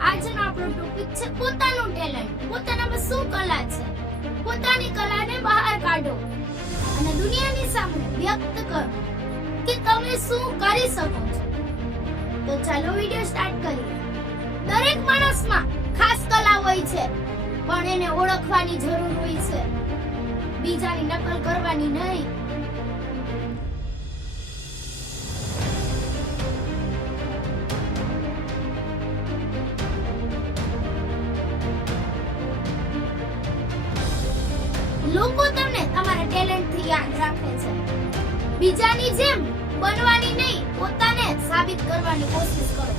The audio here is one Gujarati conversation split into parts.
આજનો આપણો ટોપિક છે પોતાનું ટેલેન્ટ પોતાનામાં શું કલા છે? પોતાની કલાને બહાર કાઢો. અને દુનિયાની સામે વ્યક્ત કરો કે તમે શું કરી શકો છો. તો ચાલો વિડિયો સ્ટાર્ટ કરીએ. દરેક માણસમાં ખાસ કલા હોય છે, પણ એને ઓળખવાની જરૂર હોય છે. બીજાની નકલ કરવાની નહીં. લોકો તમને તમારા ટેલેન્ટથી યાદ રાખે છે. બીજાની જેમ બનવાની નહીં, પોતાને સાબિત કરવાની કોશિશ કરો.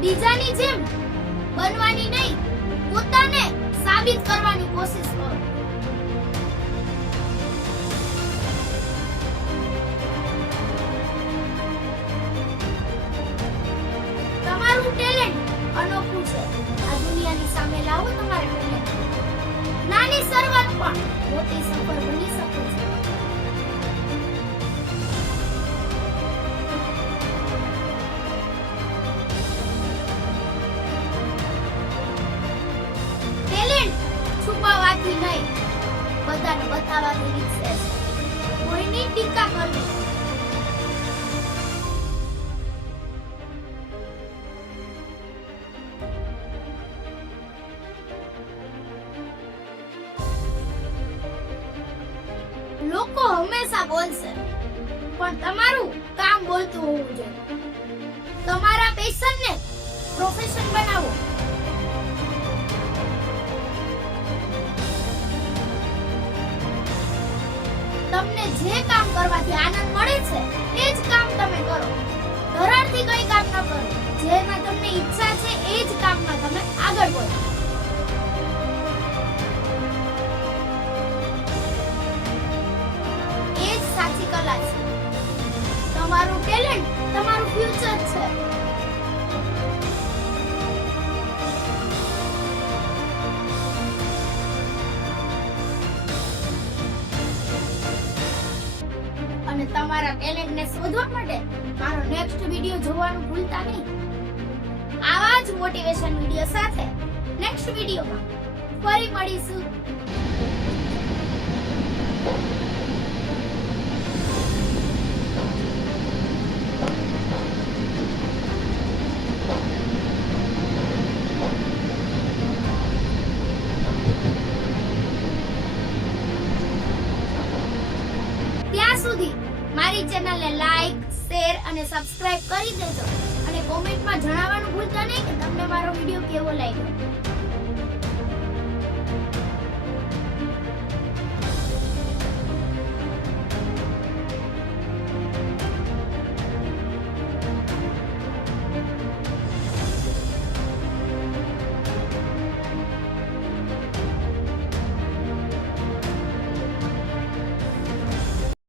બીજાની જેમ બનવાની નહીં, પોતાને સાબિત કરવાની કોશિશ કરો. તમારું ટેલેન્ટ અનોખું છે. આ દુનિયાની સામે લાવો તમારું ટેલેન્ટ નાની શરૂઆત પણ મોટી સફળ બની શકે છે. ટેલેન્ટ છુપાવવાથી નહીં, બધાને બતાવવાથી વિકસે કોઈની ટીકા કરવી લોકો હંમેશા બોલશે. પણ તમારું કામ બોલતું હોવું જોઈએ. તમારા પેશનને પ્રોફેશન બનાવો. તમને જે કામ કરવાથી આનંદ મળે છે, એ જ કામ તમે કરો. ધરારથી કઈ કામ ન કરો. જેમાં તમને ઈચ્છા છે, એ જ કામમાં ફ્યુચર છે અને તમારા ટેલેન્ટને શોધવા માટે મારો નેક્સ્ટ વિડિયો જોવાનું ભૂલતા નહીં. આવા જ મોટિવેશન વિડિયો સાથે નેક્સ્ટ વિડિયોમાં ફરી મળીશું. મારી ચેનલને લાઈક શેર અને સબસ્ક્રાઇબ કરી દેજો. અને કોમેન્ટમાં જણાવવાનું ભૂલતા નહીં કે તમને મારો વીડિયો કેવો લાગ્યો.